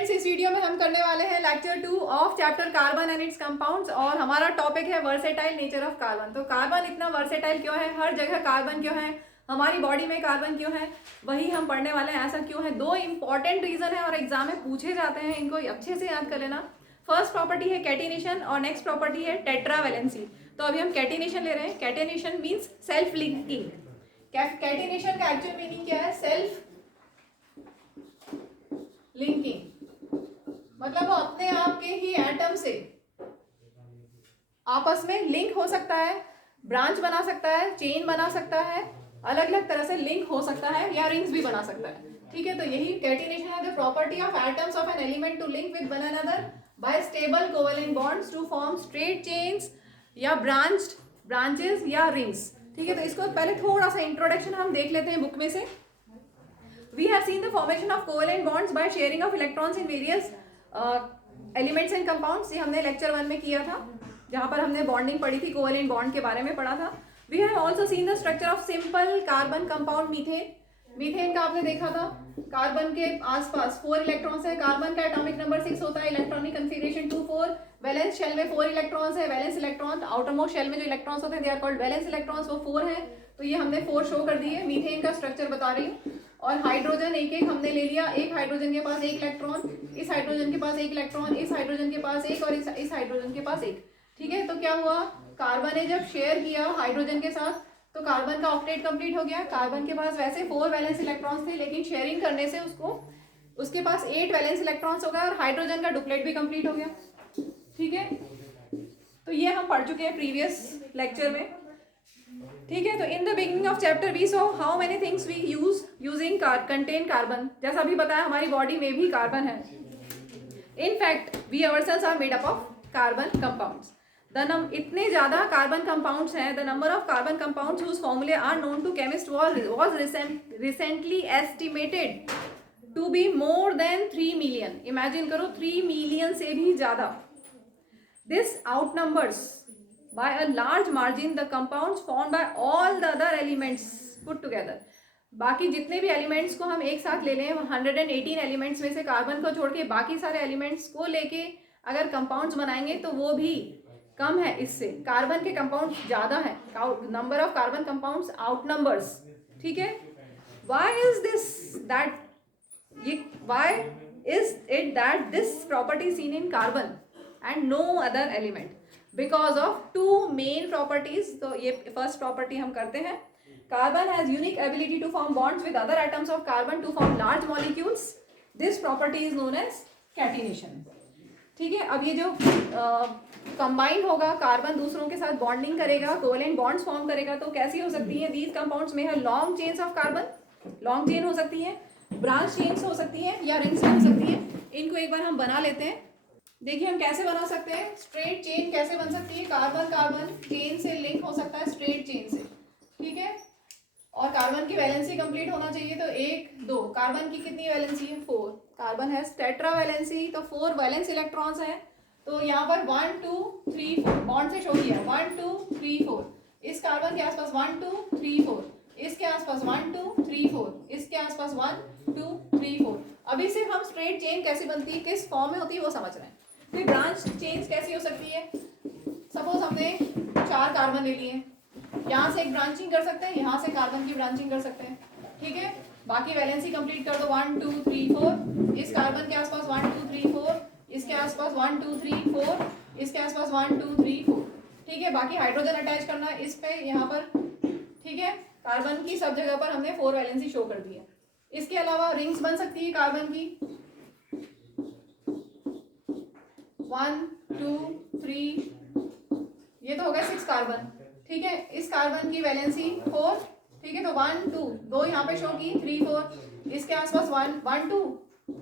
Friends, इस video में हम करने वाले हैं lecture 2 of chapter carbon and it's compounds और हमारा टॉपिक है वर्सेटाइल नेचर ऑफ कार्बन। तो कार्बन इतना वर्सेटाइल क्यों है, हर जगह कार्बन क्यों है, हमारी बॉडी में कार्बन क्यों है, वही हम पढ़ने वाले हैं। ऐसा क्यों है, दो इंपॉर्टेंट रीजन है और एग्जाम में पूछे जाते हैं, इनको अच्छे से याद कर लेना। फर्स्ट प्रॉपर्टी है कैटिनेशन और नेक्स्ट प्रॉपर्टी है टेट्रावैलेंसी। तो अभी हम कैटिनेशन ले रहे हैं। Catenation means self linking. Catenation का एक्चुअल मीनिंग क्या है? सेल्फ लिंकिंग, मतलब वो अपने आप के ही एटम से आपस में लिंक हो सकता है, ब्रांच बना सकता है, चेन बना सकता है, अलग अलग तरह से लिंक हो सकता है या रिंग्स भी बना सकता है। ठीक है, तो यही कैटिनेशन है, the property of atoms of an element to link with one another by stable covalent bonds to form straight chains या ब्रांचेस या रिंग्स। ठीक है, तो इसको पहले थोड़ा सा इंट्रोडक्शन हम देख लेते हैं बुक में से। We have seen the formation of covalent bonds by sharing of electrons in various elements and compounds। ये हमने लेक्चर 1 में किया था, जहाँ पर हमने बॉन्डिंग पढ़ी थी, कोवेलेंट बॉन्ड के बारे में पढ़ा था। We have also seen the structure of simple carbon compound methane। Methane का आपने देखा था, कार्बन के आसपास 4 इलेक्ट्रॉन्स है, कार्बन का एटॉमिक नंबर 6 होता है, इलेक्ट्रॉनिक कन्फिगरेशन 2 4, वैलेंस शेल में 4 इलेक्ट्रॉन्स है, वैलेंस इलेक्ट्रॉन आउटरमोस्ट शेल में जो इलेक्ट्रॉन्स होते हैं they are called valence electrons, वो 4 है। तो ये हमने 4 शो कर दी है। मीथेन का स्ट्रक्चर बता रही हूँ। और हाइड्रोजन एक एक हमने ले लिया, एक हाइड्रोजन के पास एक इलेक्ट्रॉन, इस हाइड्रोजन के पास एक इलेक्ट्रॉन, इस हाइड्रोजन के पास एक और इस हाइड्रोजन के पास एक। ठीक है, तो क्या हुआ, कार्बन ने जब शेयर किया हाइड्रोजन के साथ तो कार्बन का ऑक्टेट कंप्लीट हो गया। कार्बन के पास वैसे 4 वैलेंस इलेक्ट्रॉन्स थे, लेकिन शेयरिंग करने से उसके पास 8 वैलेंस इलेक्ट्रॉन्स हो गए और हाइड्रोजन का डुप्लेट भी कंप्लीट हो गया। ठीक है, तो ये हम पढ़ चुके हैं प्रीवियस लेक्चर में। ठीक है, तो in the beginning of chapter we so how many things we using contain carbon. जैसा अभी बताया, हमारी बॉडी में भी कार्बन है। In fact we ourselves are made up of carbon compounds. इतने ज्यादा कार्बन कंपाउंड्स हैं, the number of carbon compounds whose formulae are known to chemist was recently estimated to be more than 3 million. Imagine करो, 3 million से भी ज्यादा। This आउटनंबर्स by a large margin the compounds formed by all the other elements put together। बाकी जितने भी elements को हम एक साथ ले लें, 118 एलिमेंट्स में से कार्बन को छोड़ के बाकी सारे एलिमेंट्स को लेके अगर कंपाउंड्स बनाएंगे तो वो भी कम है इससे। कार्बन के कंपाउंड्स ज़्यादा है, number of carbon compounds outnumbers. ठीक है, why is it that this property seen in carbon and no other element? Because of 2 main properties. तो ये फर्स्ट प्रॉपर्टी हम करते हैं, carbon has unique ability to form bonds with other atoms of carbon to form large molecules. This property is known as catenation. ठीक है, अब ये जो कंबाइन होगा, कार्बन दूसरों के साथ बॉन्डिंग करेगा, कोवेलेंट बॉन्ड्स फॉर्म करेगा, तो कैसी हो सकती है? दीज कंपाउंड्स में है long chains of carbon, long chain हो सकती है, ब्रांच चेन्स हो सकती है या रिंग्स हो सकती है। इनको एक बार हम बना लेते हैं। देखिए हम कैसे बना सकते हैं। स्ट्रेट चेन कैसे बन सकती है? कार्बन कार्बन चेन से लिंक हो सकता है, स्ट्रेट चेन से। ठीक है, और कार्बन की वैलेंसी कंप्लीट होना चाहिए, तो 1 2। कार्बन की कितनी वैलेंसी है? 4। कार्बन है टेट्रा वैलेंसी, तो 4 वैलेंस इलेक्ट्रॉन्स हैं। तो यहाँ पर 1 2 3 4 बॉन्ड से शो किया, 1 2 3 4। इस कार्बन के आसपास 1 2 3 4, इसके आसपास 1 2 3 4, इसके आसपास 1 2 3 4। अभी सिर्फ हम स्ट्रेट चेन कैसे बनती है, किस फॉर्म में होती है, वो समझ रहे हैं। फिर ब्रांच चेन्स कैसी हो सकती है? सपोज हमने 4 कार्बन ले लिए, यहाँ से एक ब्रांचिंग कर सकते हैं, यहाँ से कार्बन की ब्रांचिंग कर सकते हैं। ठीक है, बाकी वैलेंसी कंप्लीट कर दो, 1 2 3 4। इस कार्बन के आसपास 1 2 3 4, इसके आसपास 1 2 3 4, इसके आसपास 1 2 3 4। ठीक है, बाकी हाइड्रोजन अटैच करना है इस पे, यहाँ पर। ठीक है, कार्बन की सब जगह पर हमने 4 वैलेंसी शो कर दी है। इसके अलावा रिंग्स बन सकती है कार्बन की, 1 2 3, ये तो हो गया 6 कार्बन। ठीक है, इस कार्बन की वैलेंसी 4। ठीक है, तो 1 2 2 यहाँ पे शो की, 3 4, इसके आसपास 1 1 2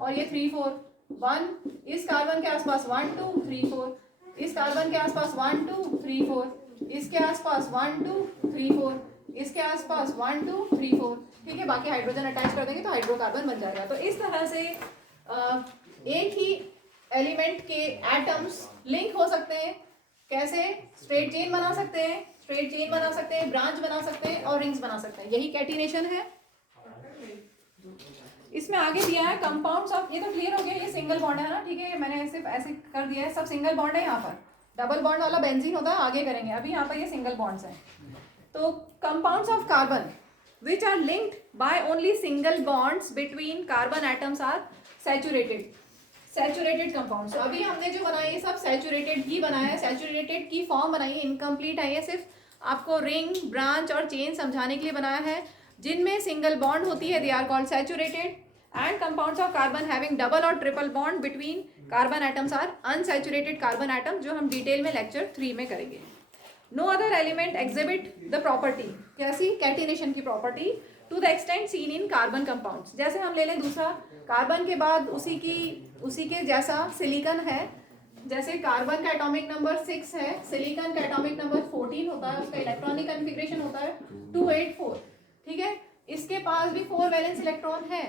और ये 3 4 1। इस कार्बन के आसपास 1 2 3 4, इस कार्बन के आसपास 1 2 3 4, इसके आसपास 1 2 3 4, इसके आसपास 1 2 3 4। ठीक है, बाकी हाइड्रोजन अटैच कर देंगे तो हाइड्रोकार्बन बन जाएगा। तो इस तरह से एक ही एलिमेंट के एटम्स लिंक हो सकते हैं। कैसे? स्ट्रेट चेन बना सकते हैं, ब्रांच बना सकते हैं और रिंग्स बना सकते हैं। यही कैटिनेशन है। इसमें आगे दिया है कंपाउंड्स ऑफ, ये तो क्लियर हो गया, ये सिंगल बॉन्ड है ना, ठीक है, मैंने ऐसे ऐसे कर दिया है, सब सिंगल बॉन्ड है यहाँ पर। डबल बॉन्ड वाला बेंजीन होता है, आगे करेंगे, अभी यहाँ पर ये सिंगल बॉन्ड्स हैं। तो compounds of carbon which are linked by only single bonds between carbon atoms are saturated compounds. अभी हमने जो बनाया ये सब सैचुरेटेड ही बनाया है, सैचुरेटेड की फॉर्म बनाई है, इनकम्प्लीट है ये, सिर्फ आपको रिंग, ब्रांच और चेन समझाने के लिए बनाया है। जिनमें सिंगल बॉन्ड होती है they are called saturated, and compounds of carbon having double और triple bond between carbon atoms are unsaturated carbon atom, जो हम डिटेल में लेक्चर 3 में करेंगे। No other element exhibit the property, कैसी, कैटिनेशन की property, to the extent seen in carbon compounds. जैसे हम ले लें दूसरा, कार्बन के बाद उसी के जैसा सिलिकॉन है, जैसे कार्बन का एटॉमिक नंबर 6 है, सिलिकॉन का एटॉमिक नंबर 14 होता है, उसका इलेक्ट्रॉनिक कॉन्फ़िगरेशन होता है 284, ठीक है। इसके पास भी 4 वैलेंस इलेक्ट्रॉन है,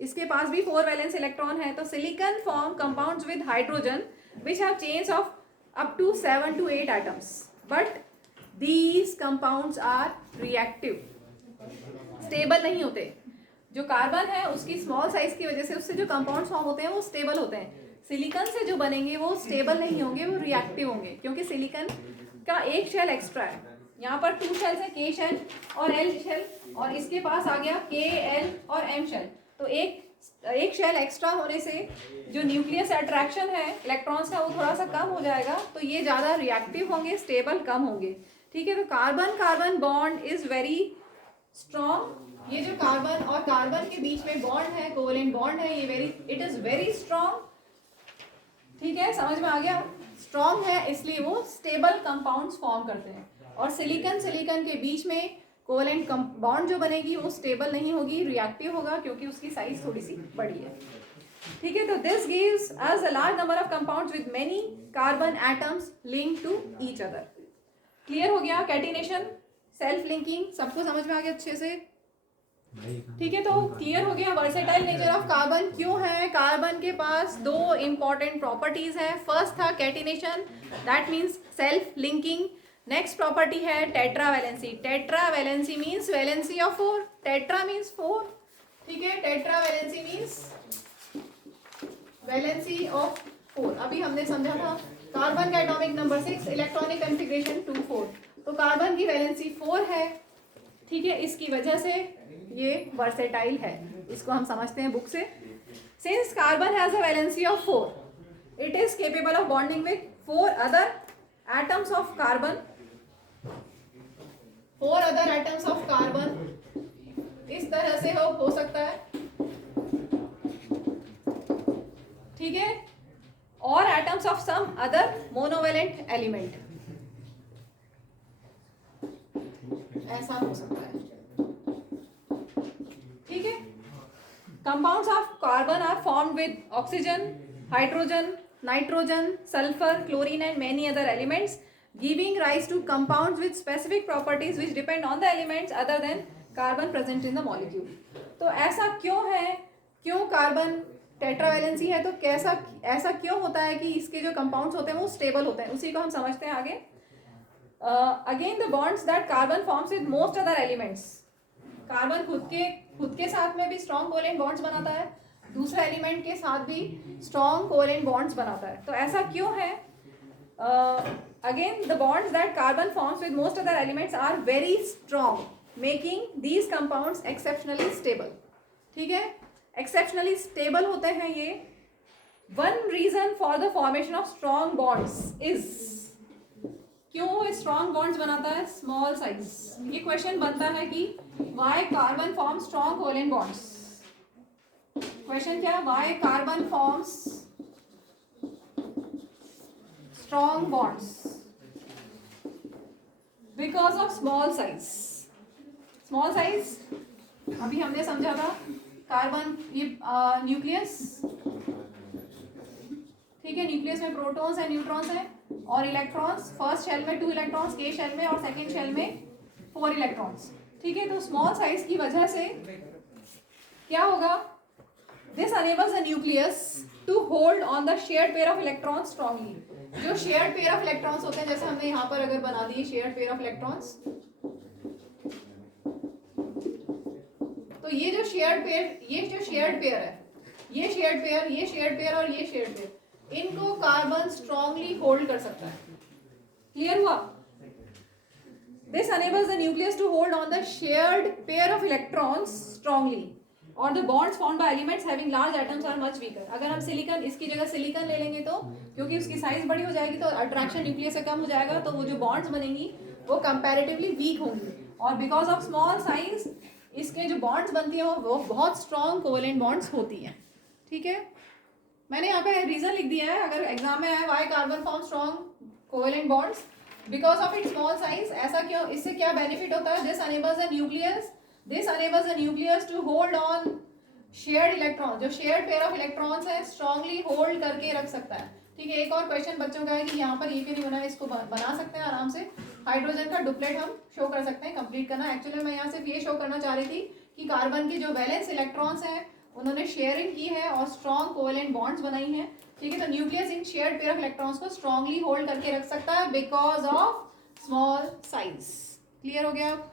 इसके पास भी 4 वैलेंस इलेक्ट्रॉन है। तो silicon form compounds with hydrogen which have chains of up to 7 to 8 atoms, but these compounds are reactive, stable नहीं होते। जो कार्बन है उसकी स्मॉल साइज की वजह से उससे जो कंपाउंड्स फॉर्म होते हैं वो स्टेबल होते हैं। सिलिकॉन से जो बनेंगे वो स्टेबल नहीं होंगे, वो रिएक्टिव होंगे, क्योंकि सिलिकॉन का एक शेल एक्स्ट्रा है। यहाँ पर 2 शेल्स है, के शेल और एल शेल, और इसके पास आ गया के, एल और एम शेल। तो एक शेल एक्स्ट्रा होने से जो न्यूक्लियस अट्रैक्शन है इलेक्ट्रॉन्स का वो थोड़ा सा कम हो जाएगा, तो ये ज़्यादा रिएक्टिव होंगे, स्टेबल कम होंगे, ठीक है। तो carbon bond is very strong. ये जो कार्बन और कार्बन के बीच में बॉन्ड है, कोवेलेंट बॉन्ड है, ये इट इज वेरी स्ट्रॉन्ग, ठीक है, समझ में आ गया। स्ट्रॉन्ग है इसलिए वो स्टेबल कंपाउंड्स फॉर्म करते हैं। और सिलिकॉन के बीच में कोवेलेंट बॉन्ड जो बनेगी वो स्टेबल नहीं होगी, रिएक्टिव होगा, क्योंकि उसकी साइज थोड़ी सी बड़ी है, ठीक है। तो this gives us a large number of compounds with many carbon atoms linked to each other. Clear हो गया? कैटिनेशन, सेल्फ लिंकिंग, सबको समझ में आ गया अच्छे से, ठीक है। तो क्लियर हो गया वर्सेटाइल नेचर ऑफ कार्बन क्यों है। कार्बन के पास 2 इंपॉर्टेंट प्रॉपर्टीज है। फर्स्ट था catenation, that means self linking. Next property है tetravalency. Tetravalency means valency of 4, tetra means 4, ठीक है। Tetravalency means valency of 4। अभी हमने समझा था कार्बन का एटॉमिक नंबर 6, इलेक्ट्रॉनिक कॉन्फ़िगरेशन 2,4, तो कार्बन की वैलेंसी 4 है, ठीक है। इसकी वजह से ये वर्सेटाइल है, इसको हम समझते हैं बुक से। Since carbon has a valency of 4, it is capable of bonding with 4 other atoms of carbon, 4 other atoms of carbon, इस तरह से हो सकता है, ठीक है। और atoms of some other monovalent element, ऐसा हो सकता है, ठीक है। Compounds of carbon are formed with oxygen, hydrogen, nitrogen, sulphur, chlorine and many other elements, giving rise to compounds with specific properties which depend on the elements other than carbon present in the molecule। तो ऐसा क्यों है, क्यों carbon tetravalency है, तो कैसा ऐसा क्यों होता है कि इसके जो कंपाउंड्स होते हैं वो स्टेबल होते हैं, उसी को हम समझते हैं आगे। Again the bonds that carbon forms with most other elements, carbon खुद के साथ में भी स्ट्रॉन्ग कोवेलेंट बॉन्ड्स बनाता है, दूसरे एलिमेंट के साथ भी स्ट्रॉन्ग कोवेलेंट बॉन्ड्स बनाता है। तो ऐसा क्यों है? Again, the bonds that carbon forms with most other elements are very strong, making these compounds exceptionally stable, ठीक है। exceptionally stable होते हैं ये। One reason for the formation of strong bonds is, क्यों strong bonds बनाता है? small size। ये question बनता है कि why carbon forms strong covalent bonds। Question क्या? why carbon forms strong bonds because of small size। small size अभी हमने समझा था, कार्बन ये न्यूक्लियस, ठीक है, न्यूक्लियस में प्रोटॉन्स एंड न्यूट्रॉन्स हैं और इलेक्ट्रॉन्स, फर्स्ट शेल में 2 इलेक्ट्रॉन्स, के शेल में, और सेकेंड शेल में 4 इलेक्ट्रॉन्स, ठीक है। तो स्मॉल साइज की वजह से क्या होगा? This enables the nucleus to hold on the shared pair of electrons strongly. जो शेयर्ड पेयर ऑफ इलेक्ट्रॉन्स होते हैं, जैसे हमने यहाँ पर अगर बना दिए शेयर्ड पेयर ऑफ इलेक्ट्रॉन्स, तो ये जो शेयर्ड पेयर है, ये शेयर्ड पेयर, ये शेयर्ड पेयर और ये शेयर्ड पेयर, इनको कार्बन स्ट्रांगली होल्ड कर सकता है। क्लियर हुआ? This enables the nucleus to hold on the shared pair of electrons strongly, or the bonds formed by elements having large atoms are much weaker. अगर हम silicon, इसकी जगह silicon ले लेंगे तो क्योंकि उसकी साइज बड़ी हो जाएगी तो अट्रैक्शन न्यूक्लियस से कम हो जाएगा, तो वो जो बॉन्ड्स बनेंगी वो कंपैरेटिवली वीक होंगी, और बिकॉज ऑफ स्मॉल साइज इसके जो बॉन्ड्स बनती हैं वो बहुत स्ट्रॉन्ग कोवेलेंट बॉन्ड्स होती हैं। ठीक है, मैंने यहाँ पे रीजन लिख दिया है, अगर एग्जाम में आए why carbon form strong covalent bonds, because of it small size. ऐसा क्यों? इससे क्या बेनिफिट होता है? This enables the nucleus to hold on shared electron, जो शेयर्ड पेयर ऑफ इलेक्ट्रॉन्स है स्ट्रांगली होल्ड करके रख सकता है। ठीक है, एक और क्वेश्चन बच्चों का है कि यहाँ पर ये क्यों नहीं बना है, इसको बना सकते हैं आराम से। हाइड्रोजन का डुप्लेट हम शो कर सकते हैं, कंप्लीट करना। एक्चुअली मैं यहाँ सिर्फ ये शो करना चाह रही थी कि कार्बन के जो वैलेंस इलेक्ट्रॉन्स हैं उन्होंने शेयरिंग की है और स्ट्रॉन्ग कोवेलेंट बॉन्ड्स बनाई हैं। ठीक है, तो nucleus in shared pair of electrons को स्ट्रांगली होल्ड करके रख सकता है because of small size. Clear हो गया अब?